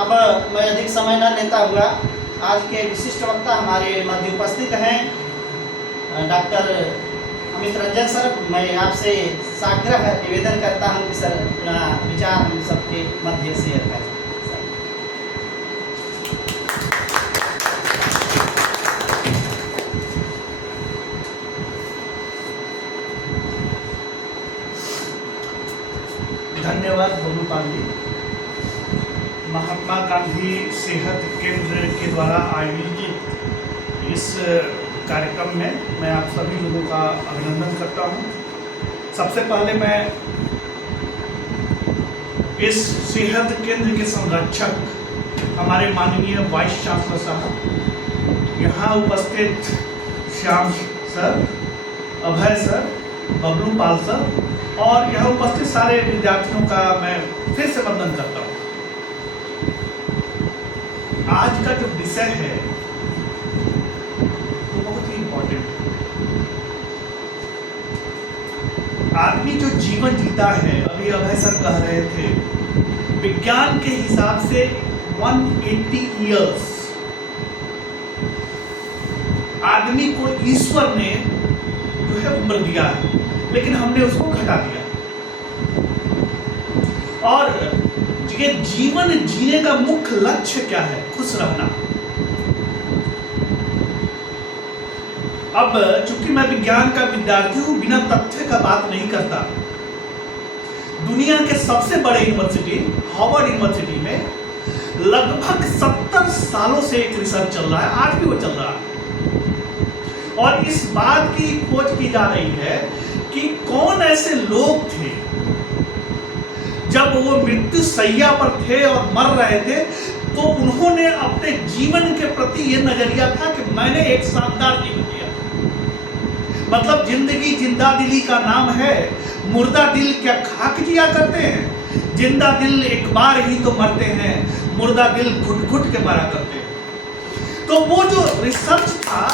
अब मैं अधिक समय न लेता हुआ आज के विशिष्ट वक्ता हमारे मध्य उपस्थित हैं डॉक्टर अमित रंजन सर। मैं आपसे साग्रह निवेदन करता हूं कि सर अपना विचार हम सबके मध्य शेयर करें। धन्यवाद बबलूपाल जी। महात्मा गांधी सेहत केंद्र के द्वारा आयोजित इस कार्यक्रम में मैं आप सभी लोगों का अभिनंदन करता हूं। सबसे पहले मैं इस सेहत केंद्र के संरक्षक हमारे माननीय वाइस चांसलर साहब, यहाँ उपस्थित श्याम सर, अभय सर, बबलूपाल सर और यहाँ उपस्थित सारे विद्यार्थियों का मैं फिर से वंदन करता हूँ। आज का जो विषय है वो बहुत ही इम्पोर्टेंट है। आदमी जो जीवन जीता है, अभी अभय सर कह रहे थे, विज्ञान के हिसाब से 180 इयर्स आदमी को ईश्वर ने जो है उम्र दिया है, लेकिन हमने उसको घटा दिया। और ये जीवन जीने का मुख्य लक्ष्य क्या है? खुश रहना। अब चूंकि मैं विज्ञान का विद्यार्थी हूं, बिना तथ्य का बात नहीं करता। दुनिया के सबसे बड़े यूनिवर्सिटी हार्वर्ड यूनिवर्सिटी में लगभग 70 सालों से एक रिसर्च चल रहा है, आज भी वो चल रहा है। और इस बात की खोज की जा रही है कि कौन ऐसे लोग थे जब वो मृत्यु शैया पर थे और मर रहे थे तो उन्होंने अपने जीवन के प्रति ये नजरिया था कि मैंने एक शानदार जीवन जिया। मतलब जिंदगी जिंदा दिली का नाम है, मुर्दा दिल क्या खाक जिया करते हैं, जिंदा दिल एक बार ही तो मरते हैं, मुर्दा दिल घुट घुट के मरा करते हैं। तो वो जो रिसर्च था,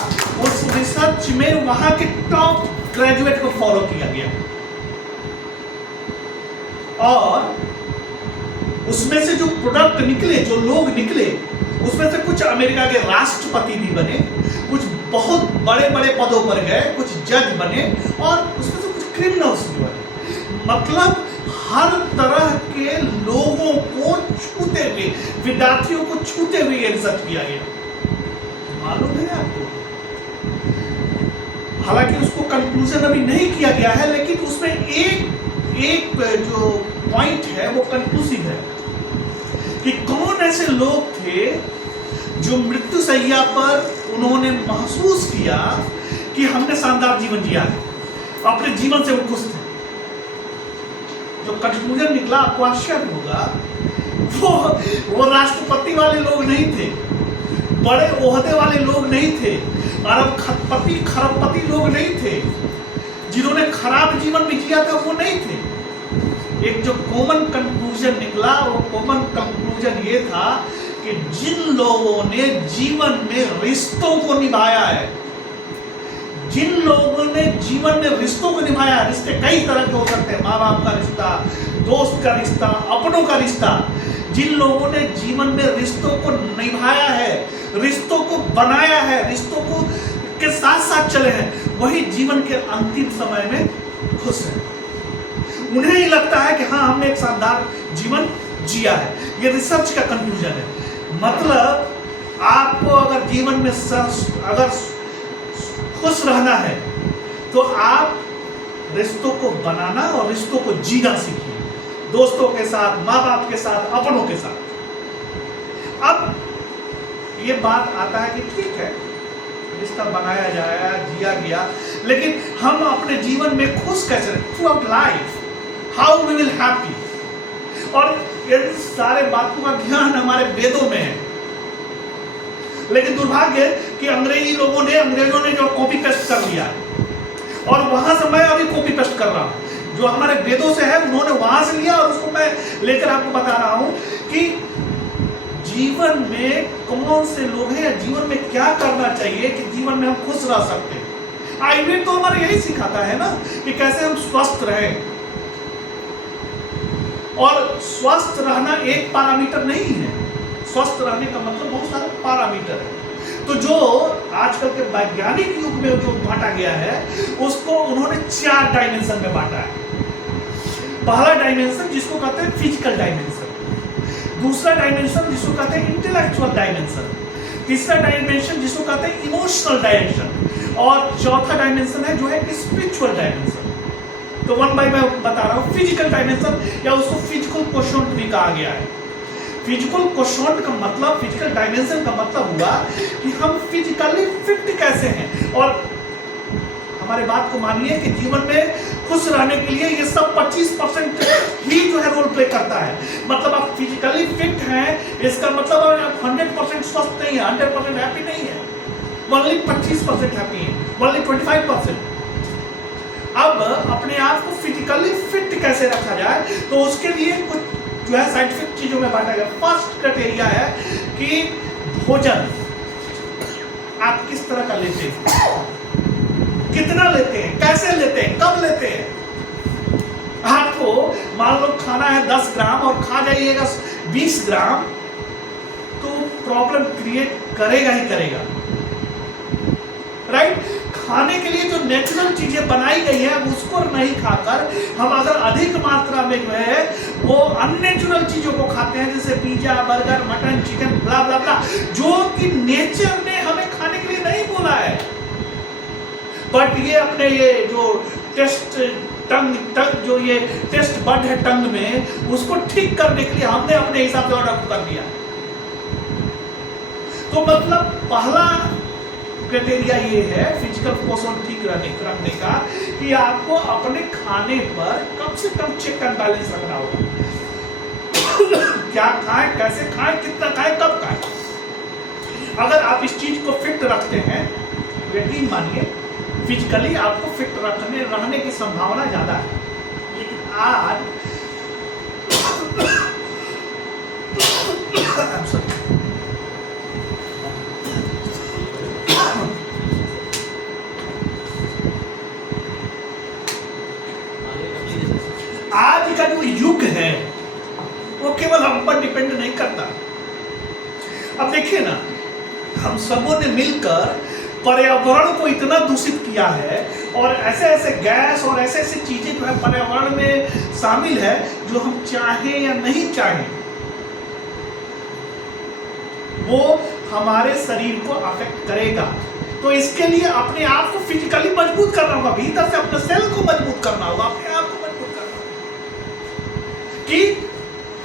उस रिसर्च में वहां के टॉप ग्रेजुएट को फॉलो किया गया और उसमें से जो प्रोडक्ट निकले, जो लोग निकले, उसमें से कुछ अमेरिका के राष्ट्रपति भी बने, कुछ बहुत बड़े बड़े पदों पर गए, कुछ जज बने और उसमें से कुछ क्रिमिनल्स भी बने। मतलब हर तरह के लोगों को छूते हुए, विद्यार्थियों को छूते हुए ये रिसर्च किया गया। मालूम है आपको? हालांकि उसको कंक्लूजन अभी नहीं किया गया है, लेकिन उसमें एक जो पॉइंट है वो कंक्लूसिव है कि कौन ऐसे लोग थे जो मृत्यु शैया पर उन्होंने महसूस किया कि हमने शानदार जीवन जिया है, अपने जीवन से वो खुश थे। जो कंक्लूजन निकला आपको आश्चर्य होगा, वो राष्ट्रपति वाले लोग नहीं थे, बड़े ओहदे वाले लोग नहीं थे, अरबपति खरबपति लोग नहीं थे, जिन्होंने खराब जीवन भी जिया था वो नहीं थे। एक जो कॉमन कंक्लूजन निकला, वो कॉमन कंक्लूजन ये था कि जिन लोगों ने जीवन में रिश्तों को निभाया है, जिन लोगों ने जीवन में रिश्तों को निभाया, रिश्ते कई तरह के हो सकते हैं, माँ बाप का रिश्ता, दोस्त का रिश्ता, अपनों का रिश्ता, जिन लोगों ने जीवन में रिश्तों को निभाया है, रिश्तों को बनाया है, रिश्तों को के साथ साथ चले हैं, वही जीवन के अंतिम समय में खुश है। उन्हें ही लगता है कि हाँ, हमने एक शानदार जीवन जिया है। ये रिसर्च का कंक्लूजन है। मतलब आपको अगर जीवन में अगर खुश रहना है तो आप रिश्तों को बनाना और रिश्तों को जीना सीखिए, दोस्तों के साथ, माँ बाप के साथ, अपनों के साथ। अब ये बात आता है कि ठीक है, रिश्ता बनाया जाया, जिया गया, लेकिन हम अपने जीवन में खुश कैसे रहें? Throughout life how we will happy. और ये सारे बातों का ज्ञान हमारे वेदों में है, लेकिन दुर्भाग्य है कि अंग्रेजों ने जो कॉपी पेस्ट कर लिया और वहां से मैं अभी कॉपी पेस्ट कर रहा हूं, जो हमारे वेदों से है उन्होंने वहां से लिया और उसको मैं लेकर आपको बता रहा हूं कि जीवन में कौन से लोग हैं, जीवन में क्या करना चाहिए कि जीवन में हम खुश रह सकते हैं। आयुर्वेद तो हमारा यही सिखाता है ना कि कैसे हम स्वस्थ रहें, और स्वस्थ रहना एक पैरामीटर नहीं है, स्वस्थ रहने का मतलब बहुत सारे पैरामीटर है। तो जो आजकल के वैज्ञानिक युग में जो बांटा गया है उसको उन्होंने 4 डायमेंशन में बांटा है। पहला डायमेंशन जिसको कहते हैं फिजिकल डायमेंशन, दूसरा डायमेंशन जिसको कहते हैं इंटेलेक्चुअल डायमेंशन, तीसरा डायमेंशन जिसको कहते हैं इमोशनल डायमेंशन, और चौथा डायमेंशन है जो है स्पिरिचुअल डायमेंशन। तो वन बाय मैं बता रहा हूँ। फिजिकल डायमेंशन या उसको फिजिकल क्वोशंट भी कहा गया है। फिजिकल क्वोशंट का मतलब, फिजिकल डायमेंशन का मतलब हुआ कि हम फिजिकली फिट कैसे हैं। और हमारे बात को मानिए कि जीवन में खुश रहने के लिए ये सब 25% ही जो है रोल प्ले करता है। मतलब आप फिजिकली फिट हैं, इसका मतलब आप 100% स्वस्थ नहीं है, 100% हैप्पी नहीं है, ओनली 25% हैप्पी है, ओनली 25%। अब अपने आप को फिजिकली फिट कैसे रखा जाए, तो उसके लिए कुछ जो है साइंटिफिक चीजों में बांटा गया। फर्स्ट क्राइटेरिया है कि भोजन आप किस तरह का लेते हैं, कितना लेते हैं, कैसे लेते हैं, कब लेते हैं। आपको मान लो खाना है 10 ग्राम और खा जाइएगा 20 ग्राम, तो प्रॉब्लम क्रिएट करेगा ही करेगा, राइट। खाने के लिए जो नेचुरल चीजें बनाई गई है उसको नहीं खाकर हम अगर अधिक मात्रा में जो है वो अननेचुरल चीजों को खाते हैं, जैसे पिज्जा, बर्गर, मटन, चिकन, ब्ला ब्ला ब्ला, जो कि नेचर ने हमें खाने के लिए नहीं बोला है। बट ये अपने ये जो टेस्ट टंग जो ये टेस्ट बड है टंग में, उसको ठीक करने के लिए हमने अपने हिसाब से ऑर्डर कर दिया। तो मतलब पहला क्राइटेरिया ये है फिजिकल पोषण ठीक रखने का कि आपको अपने खाने पर कम से कम चेक एंड बैलेंस रखना होगा। क्या खाएं, कैसे खाएं, कितना खाएं, कब खाएं। अगर आप इस चीज को फिट रखते हैं, यकीन मानिए फिजिकली आपको फिट रहने की संभावना ज्यादा है। लेकिन आज आज का जो युग है वो केवल हम पर डिपेंड नहीं करता। अब देखिए ना, हम सबों ने मिलकर पर्यावरण को इतना दूषित किया है और ऐसे ऐसे गैस और ऐसे ऐसे चीजें जो है पर्यावरण में शामिल है जो हम चाहें या नहीं चाहें वो हमारे शरीर को अफेक्ट करेगा। तो इसके लिए अपने आप को फिजिकली मजबूत करना होगा, भीतर से अपने सेल को मजबूत करना होगा, अपने आप को मजबूत करना होगा कि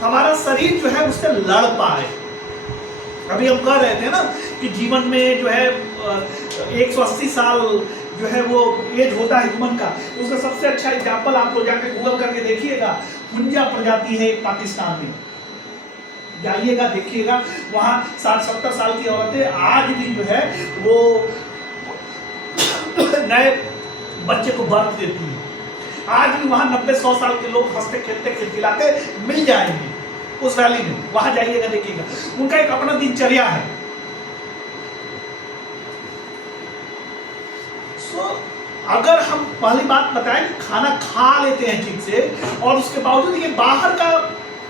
हमारा शरीर जो है उससे लड़ पाए। अभी हम कह रहे थे ना कि जीवन में जो है 180 साल जो है वो एज होता है ह्यूमन का। उसका सबसे अच्छा एग्जाम्पल आप लोग जाके गूगल करके देखिएगा, हुंजा प्रजाति है पाकिस्तान में, जाइएगा देखिएगा, वहाँ 60-70 साल की औरतें आज भी जो है वो नए बच्चे को बर्थ देती है। आज भी वहाँ 90-100 साल के लोग हंसते खेलते खिलखिलाते मिल जाएंगे उस वैली में, वहां जाइएगा देखिएगा, उनका एक अपना दिनचर्या है। अगर हम पहली बात बताएं कि खाना खा लेते हैं ठीक से और उसके बावजूद ये बाहर का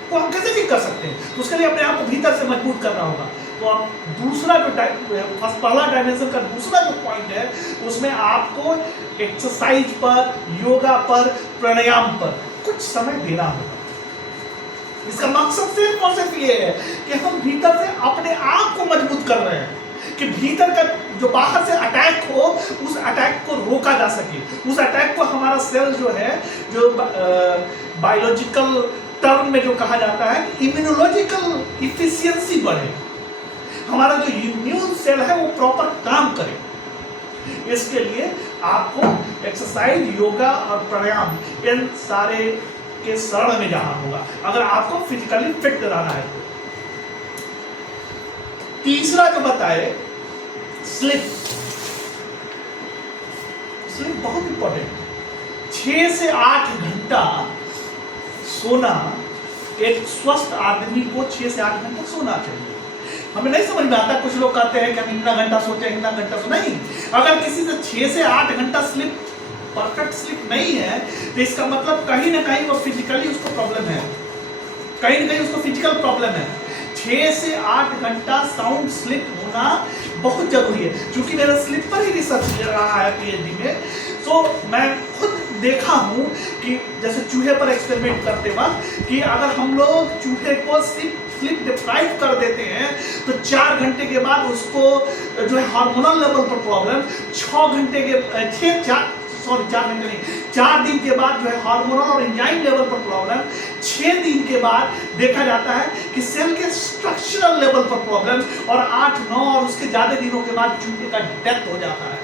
को हम कैसे ठीक कर सकते हैं, तो उसके लिए अपने आप को भीतर से मजबूत करना होगा। तो आप दूसरा जो पहला डायमेंशन का दूसरा जो पॉइंट है उसमें आपको एक्सरसाइज पर, योगा पर, प्राणायाम पर कुछ समय देना होगा। इसका मकसद सिर्फ और सिर्फ ये है कि हम भीतर से अपने आप को मजबूत कर रहे हैं कि भीतर का जो बाहर से अटैक हो उस अटैक को रोका जा सके, उस अटैक को हमारा सेल जो है, जो बायोलॉजिकल टर्म में जो कहा जाता है इम्यूनोलॉजिकल इफिशियंसी बढ़े, हमारा जो इम्यून सेल है वो प्रॉपर काम करे। इसके लिए आपको एक्सरसाइज, योगा और प्राणायाम इन सारे के शरण में जाना होगा अगर आपको फिजिकली फिट रहना है। तीसरा जो बताए स्लीप, स्लीप बहुत इंपॉर्टेंट। 6 से 8 घंटा सोना, एक स्वस्थ आदमी को 6 से 8 घंटा सोना चाहिए। हमें नहीं समझ में आता, कुछ लोग कहते हैं कि हम इतना घंटा सोते हैं, इतना घंटा सोते नहीं। अगर किसी से 6 से 8 घंटा स्लीप, परफेक्ट स्लीप नहीं है तो इसका मतलब कहीं ना कहीं वो फिजिकली उसको प्रॉब्लम है, कहीं ना कहीं उसको फिजिकल प्रॉब्लम है। 6 से 8 घंटा साउंड स्लिप होना बहुत जरूरी है। क्योंकि मेरा स्लिप पर ही रिसर्च चल रहा है पीएचडी में, तो मैं खुद देखा हूँ कि जैसे चूहे पर एक्सपेरिमेंट करते वक्त कि अगर हम लोग चूहे को स्लिप डिप्राइव कर देते हैं तो 4 घंटे के बाद उसको जो है हार्मोनल लेवल पर प्रॉब्लम, 4 दिन के बाद जो है हार्मोनल और एंजाइम लेवल पर प्रॉब्लम, 6 दिन के बाद देखा जाता है कि सेल के स्ट्रक्चरल लेवल पर प्रॉब्लम, और 8, 9 और उसके ज्यादा दिनों के बाद चूहे का डेथ हो जाता है।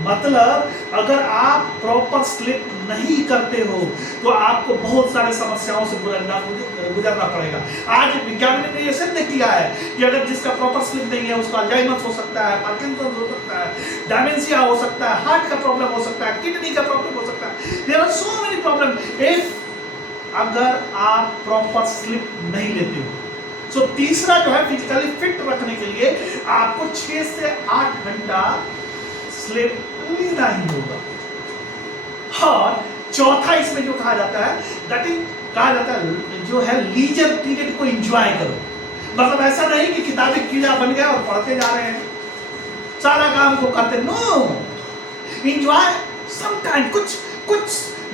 मतलब अगर आप प्रॉपर स्लिप नहीं करते हो तो आपको बहुत सारे समस्याओं से गुजरना पड़ेगा। आज विज्ञान ने ये सिद्ध किया है कि अगर जिसका प्रॉपर स्लिप नहीं है उसका अल्जाइमर हो सकता है, पार्किंसंस हो सकता है, डायमेंशिया हो सकता है, हार्ट का प्रॉब्लम हो सकता है, किडनी का प्रॉब्लम हो सकता है। There are so many problem if अगर आप प्रॉपर स्लिप नहीं लेते हो। सो तीसरा जो है फिजिकली फिट रखने के लिए आपको 6 से 8 घंटा स्लिप लेना ही होगा। और चौथा इसमें जो कहा जाता है कहा जाता है जो है लीजर पीरियड को एंजॉय करो। मतलब ऐसा नहीं कि किताबी कीड़ा बन गया और पढ़ते जा रहे हैं, सारा काम को करते, नो, एंजॉय सम टाइम, कुछ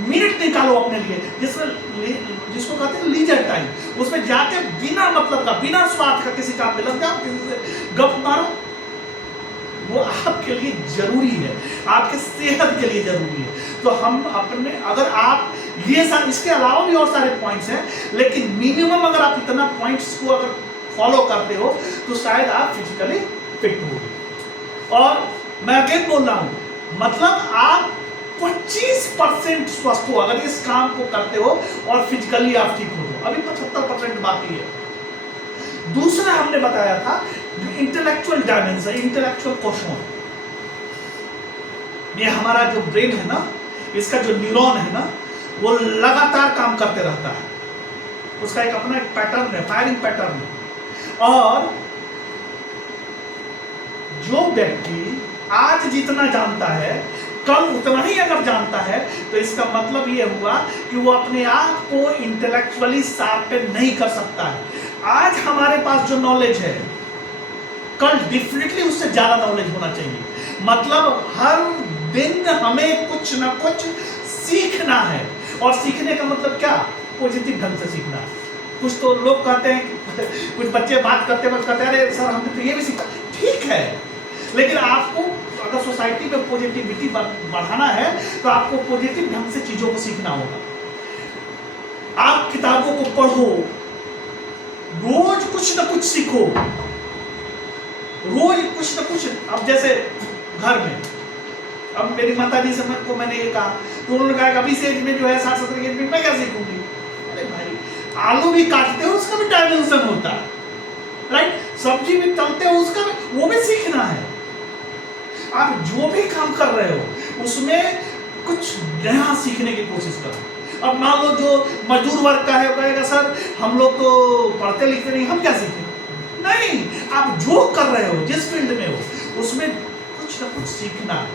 मिनट निकालो अपने लिए जिसको कहते हैं लीजर टाइम। उसमें जाके बिना मतलब का, बिना स्वार्थ का किसी काम में लग जाओ, किसी से गप मारो, वो आपके लिए जरूरी है, आपके सेहत के लिए जरूरी है। तो हम अपने, अगर आप ये सब, इसके अलावा भी और सारे पॉइंट्स हैं, लेकिन मिनिमम अगर आप इतना पॉइंट्स को अगर फॉलो करते हो तो शायद आप फिजिकली फिट हो। और मैं अगेन बोल रहा हूं, मतलब आप 25% स्वस्थ हो अगर इस काम को करते हो और फिजिकली आप ठीक हो। अभी 75% बाकी है। दूसरा हमने बताया था इंटेलेक्चुअल डायमेंशन, इंटेलेक्चुअल क्वेश्चन। ये हमारा जो ब्रेन है ना, इसका जो न्यूरॉन है ना, वो लगातार काम करते रहता है, उसका एक अपना एक पैटर्न है, फायरिंग पैटर्न है। और जो व्यक्ति आज जितना जानता है कल उतना ही अगर जानता है तो इसका मतलब ये हुआ कि वो अपने आप को इंटेलेक्चुअली शार्पन नहीं कर सकता है। आज हमारे पास जो नॉलेज है कल डेफिनेटली उससे ज्यादा नॉलेज होना चाहिए। मतलब हर दिन हमें कुछ ना कुछ सीखना है, और सीखने का मतलब क्या, पॉजिटिव ढंग से सीखना। कुछ तो लोग कहते हैं, कुछ बच्चे बात करते वक्त कहते हैं अरे सर हमने तो ये भी सीखा, ठीक है, लेकिन आपको अगर सोसाइटी में पॉजिटिविटी बढ़ाना है तो आपको पॉजिटिव ढंग से चीजों को सीखना होगा। आप किताबों को पढ़ो, रोज कुछ ना कुछ सीखो, रोज कुछ ना कुछ। अब जैसे घर में, अब मेरी माता जी से मैंने ये कहा तो उन्होंने कहा कि अभी से एज में जो है 60-70 एज में मैं क्या सीखूंगी। अरे भाई, आलू भी काटते हो उसका भी डायमेंशन होता है, राइट, सब्जी भी तलते हो उसका भी, वो भी सीखना है। आप जो भी काम कर रहे हो उसमें कुछ नया सीखने की कोशिश करो। अब मान लो जो मजदूर वर्ग का है वो कहेगा सर हम लोग तो पढ़ते लिखते नहीं, हम क्या सीखें। नहीं, आप जो कर रहे हो, जिस फील्ड में हो, उसमें कुछ ना कुछ सीखना है।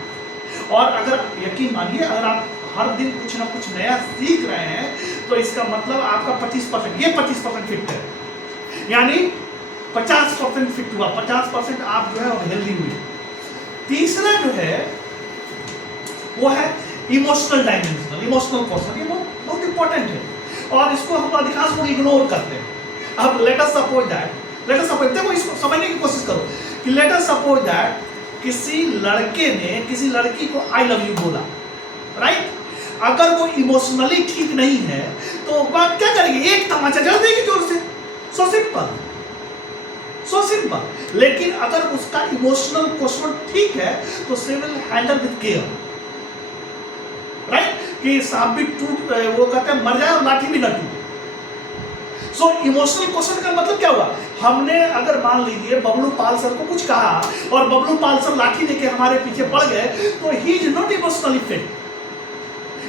और अगर यकीन मानिए, अगर आप हर दिन कुछ ना कुछ नया सीख रहे हैं तो इसका मतलब आपका 25%, ये 25% फिट है, यानी 50% फिट हुआ, 50% आप जो है हेल्दी हुए। तीसरा जो है वो है इमोशनल डायमेंशन, इमोशनल क्वेश्चन। ये बहुत इंपॉर्टेंट है और इसको हम अधिकांश लोग इग्नोर करते हैं। अब लेट अस सपोज दैट, देखो इसको समझने की कोशिश करो कि लेट अस सपोज दैट किसी लड़के ने किसी लड़की को आई लव यू बोला, राइट। अगर वो इमोशनली ठीक नहीं है तो बात क्या करेगी, एक तमाचा जड़ देगी जोर से, सो सिंपल, सो सिंपल। लेकिन अगर उसका इमोशनल क्वेश्चन ठीक है तो she will handle with care, right, कि सांप भी टूट, वो कहते हैं मर जाए और लाठी भी न टूटे। सो इमोशनल क्वेश्चन का मतलब क्या हुआ, हमने अगर मान लीजिए बबलू पाल सर को कुछ कहा और बबलू पाल सर लाठी लेके हमारे पीछे पड़ गए तो he is not emotionally fit.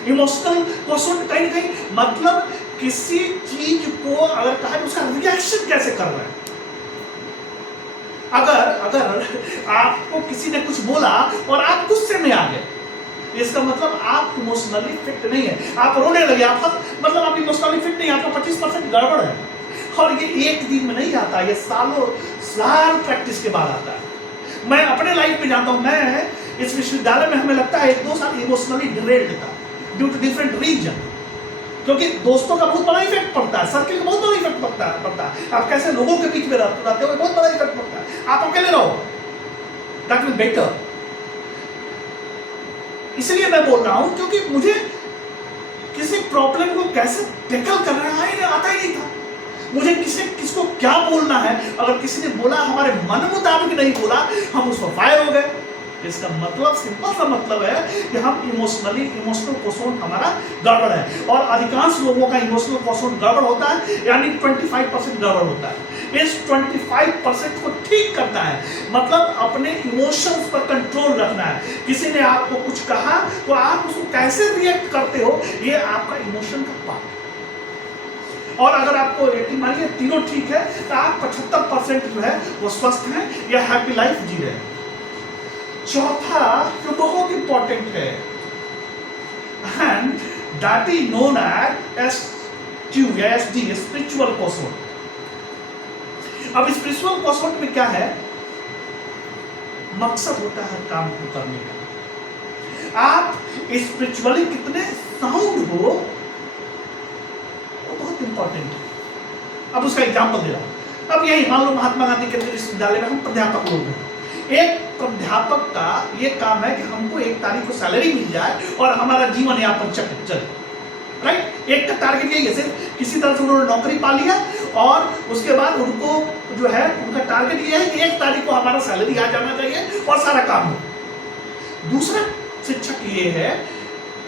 Emotional question कहीं ना कहीं मतलब किसी चीज को अगर कहा तो उसका रिएक्शन कैसे कर रहा है। अगर आपको किसी ने कुछ बोला और आप गुस्से में आ गए, इसका मतलब आप इमोशनली फिट नहीं है, आप रोने लगे, आप मतलब आप इमोशनली फिट नहीं, आपका 25% गड़बड़ है। और ये एक दिन में नहीं आता, ये सालों साल प्रैक्टिस के बाद आता है। मैं अपने लाइफ में जानता हूँ, मैं इस विश्वविद्यालय में हमें लगता है 1-2 साल इमोशनली डिरेल्ड था ड्यू टू डिफरेंट रीजन, क्योंकि दोस्तों का बहुत बड़ा इफेक्ट पड़ता है, सर्किल का बहुत बड़ा इफेक्ट पड़ता है, आप कैसे लोगों के बीच में रहते हो बहुत बड़ा इफेक्ट पड़ता है। आप अकेले रहो, दैट विल बेटर। इसलिए मैं बोल रहा हूं क्योंकि मुझे किसी प्रॉब्लम को कैसे टैकल करना है आता ही नहीं था। मुझे किसको क्या बोलना है, अगर किसी ने बोला हमारे मन मुताबिक नहीं बोला, हम उस पर फायर हो गए। इसका मतलब सिंपल सा मतलब है कि हम इमोशनल क्वोशंट हमारा गड़बड़ है, और अधिकांश लोगों का इमोशनल क्वोशंट गड़बड़ होता है, यानी 25% गड़बड़ होता है। इस 25% को ठीक करना है, मतलब अपने इमोशंस पर कंट्रोल रखना है। किसी ने आपको कुछ कहा तो आप उसको कैसे रिएक्ट करते हो, ये आपका इमोशन का पार्ट है। और अगर आपको यकीन मानिए तीनों ठीक है तो आप 75% जो है वो स्वस्थ हैं या हैप्पी लाइफ जी रहे हैं। चौथा जो बहुत इंपॉर्टेंट है, and that is known as SD, spiritual quotient. अब स्पिरिचुअल क्वोशंट में क्या है, मकसद होता है काम को करने का। आप स्पिरिचुअली कितने साउंड हो, वो बहुत इंपॉर्टेंट है। अब उसका एग्जाम्पल दे रहा हूं। अब यही मान लो महात्मा गांधी केंद्रीय विश्वविद्यालय में हम प्राध्यापक लोग हैं। एक प्राध्यापक का ये काम है कि हमको 1 तारीख को सैलरी मिल जाए और हमारा जीवन यापन चले, राइट। एक का टारगेट यही है, सिर्फ किसी तरह से उन्होंने नौकरी पा लिया और उसके बाद उनको जो है उनका टारगेट ये है कि 1 तारीख को हमारा सैलरी आ जाना चाहिए और सारा काम हो। दूसरा शिक्षक ये है,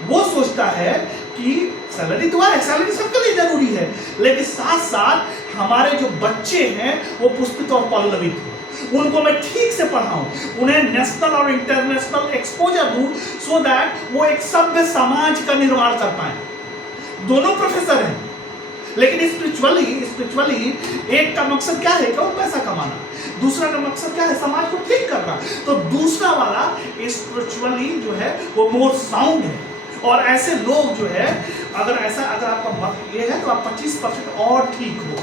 वो सोचता है कि सैलरी तो है, सैलरी सबके लिए जरूरी है, लेकिन साथ साथ हमारे जो बच्चे हैं वो पुष्पित और पल्लवित हो, उनको मैं ठीक से पढ़ाऊं, उन्हें नेशनल और इंटरनेशनल एक्सपोजर दूं, सो दैट वो एक सभ्य समाज का निर्माण कर पाए। दोनों प्रोफेसर हैं, लेकिन स्पिरिचुअली एक का मकसद क्या है, केवल पैसा कमाना, दूसरा का मकसद क्या है, समाज को ठीक करना। तो दूसरा वाला स्पिरिचुअली जो है वो मोर साउंड है। और ऐसे लोग जो है, अगर आपका मत ये है तो आप 25% और ठीक हो।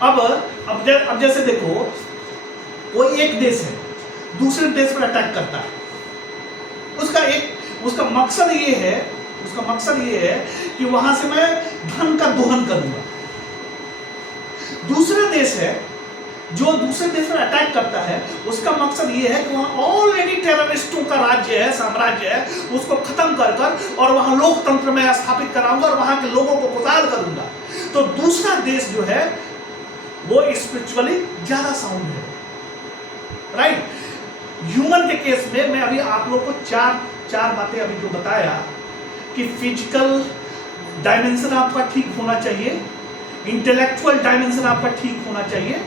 अब जैसे देखो, वो एक देश है दूसरे देश पर अटैक करता है, उसका मकसद ये है कि वहां से मैं धन का दोहन करूंगा। दूसरा देश है जो दूसरे देश पर अटैक करता है, उसका मकसद ये है कि वहां ऑलरेडी टेररिस्टों का राज्य है, साम्राज्य है, उसको खत्म कर और वहां लोकतंत्र में स्थापित कराऊंगा और वहां के लोगों को खुशहाल करूंगा। तो दूसरा देश जो है वो स्पिरिचुअली ज्यादा साउंड है, राइट। ह्यूमन के केस में मैं अभी आप लोग को चार बातें अभी जो बताया कि फिजिकल डायमेंशन आपका ठीक होना चाहिए, इंटेलेक्चुअल डायमेंशन आपका ठीक होना चाहिए,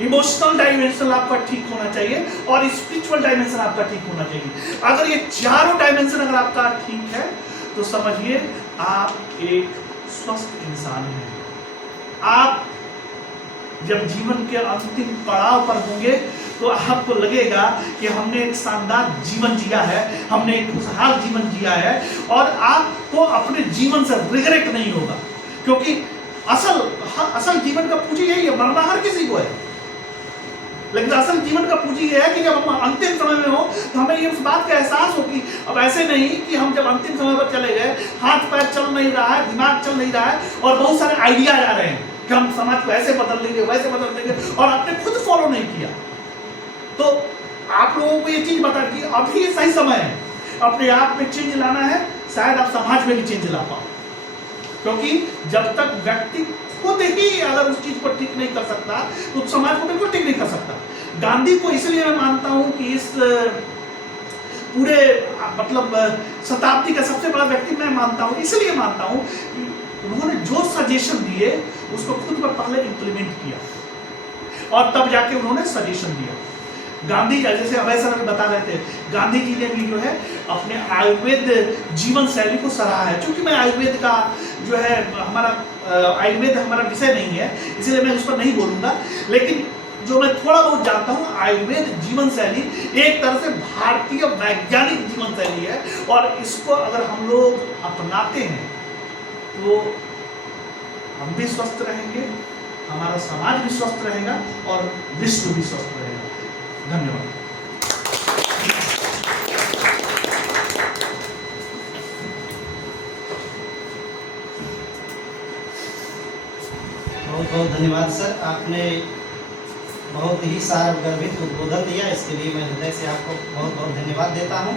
इमोशनल डायमेंशन आपका ठीक होना चाहिए और स्पिरिचुअल डायमेंशन आपका ठीक होना चाहिए। अगर ये चारों डायमेंशन अगर आपका ठीक है तो समझिए आप एक स्वस्थ इंसान हैं। आप जब जीवन के अंतिम पड़ाव पर होंगे तो आपको लगेगा कि हमने एक शानदार जीवन जिया है, हमने एक खुशहाल जीवन जिया है, और आपको अपने जीवन से रिग्रेट नहीं होगा, क्योंकि असल जीवन का पूंजी यही है। मरना हर किसी को है, लेकिन असल जीवन का पूंजी ये है कि जब हम अंतिम समय में हो तो हमें ये उस बात का एहसास हो कि अब ऐसे नहीं कि हम जब अंतिम समय पर चले गए, हाथ पैर चल नहीं रहा है, दिमाग चल नहीं रहा है और बहुत सारे आइडिया आ रहे हैं कि हम समाज को ऐसे बदल देंगे, वैसे बदल देंगे, और आपने खुद फॉलो नहीं किया। तो आप लोगों को ये चीज बता कि अभी सही समय है, अपने आप में चेंज लाना है, शायद आप समाज में भी चेंज ला पाओ, क्योंकि जब तक व्यक्ति खुद ही अगर उस चीज को ठीक नहीं कर सकता तो समाज को बिल्कुल ठीक नहीं कर सकता। गांधी को इसलिए मैं मानता हूं कि इस पूरे मतलब शताब्दी का सबसे बड़ा व्यक्ति मैं मानता हूं, इसलिए मानता हूं कि उन्होंने जो सजेशन दिए उसको खुद पर पहले इंप्लीमेंट किया और तब जाके उन्होंने सजेशन दिया। गांधी, जैसे अभय सर बता रहे थे, गांधी जी ने भी जो है अपने आयुर्वेद जीवन शैली को सराहा है। क्योंकि मैं आयुर्वेद का जो है आयुर्वेद हमारा विषय नहीं है, इसलिए मैं उस पर नहीं बोलूंगा, लेकिन जो मैं थोड़ा बहुत जानता हूँ, आयुर्वेद जीवन शैली एक तरह से भारतीय वैज्ञानिक जीवन शैली है, और इसको अगर हम लोग अपनाते हैं तो हम भी स्वस्थ रहेंगे, हमारा समाज भी स्वस्थ रहेगा और विश्व भी स्वस्थ रहेगा। धन्यवाद। बहुत बहुत धन्यवाद सर, आपने बहुत ही सारगर्भित उद्बोधन दिया, इसके लिए मैं हृदय से आपको बहुत बहुत धन्यवाद देता हूँ।